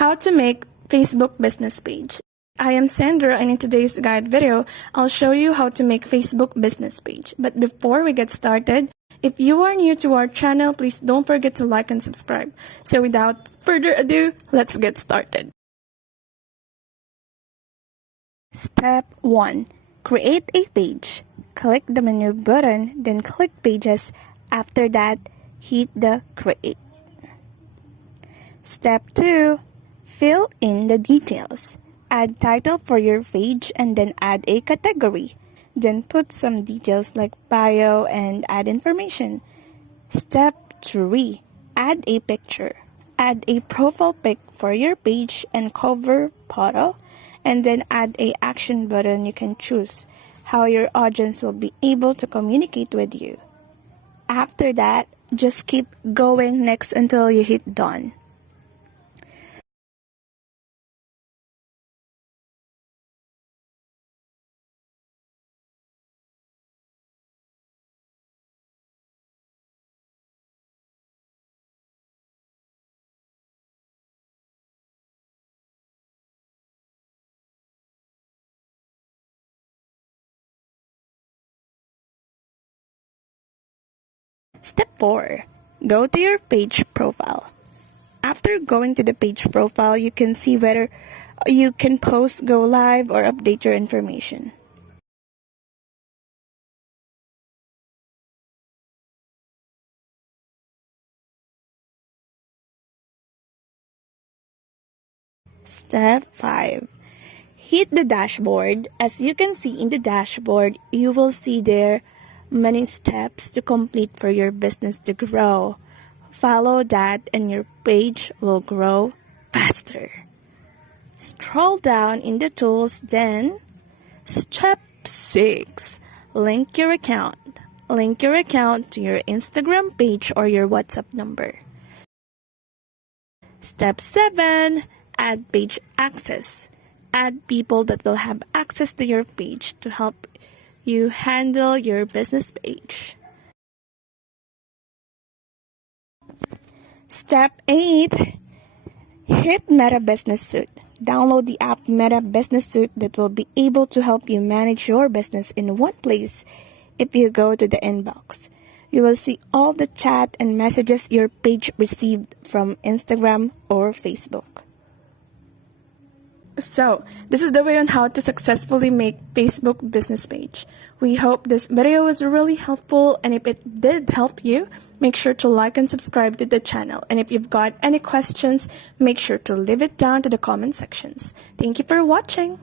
How to make Facebook business page. I am Sandra, and in today's guide video, I'll show you how to make Facebook business page. But before we get started, if you are new to our channel, please don't forget to like and subscribe. So without further ado, let's get started. Step 1. Create a page. Click the menu button, then click Pages. After that, hit the Create. Step 2. Fill in the details. Add title for your page and then add a category. Then put some details like bio and add information. Step 3. Add a picture. Add a profile pic for your page and cover photo, and then add a action button you can choose how your audience will be able to communicate with you. After that, just keep going next until you hit done. Step 4. Go to your page profile. After going to the page profile, you can see whether you can post, go live, or update your information. Step 5. Hit the dashboard. As you can see in the dashboard, you will see there many steps to complete for your business to grow. Follow that and your page will grow faster. Scroll down in the tools, then step 6. Link your account. Link your account to your Instagram page or your WhatsApp number. Step 7. Add page access. Add people that will have access to your page to help you handle your business page. Step 8. Hit Meta Business Suite. Download the app Meta Business Suite that will be able to help you manage your business in one place. If you go to the inbox, you will see all the chat and messages your page received from Instagram or Facebook. So, this is the way on how to successfully make Facebook business page. We hope this video was really helpful, and if it did help you, make sure to like and subscribe to the channel. And if you've got any questions, make sure to leave it down to the comment sections. Thank you for watching.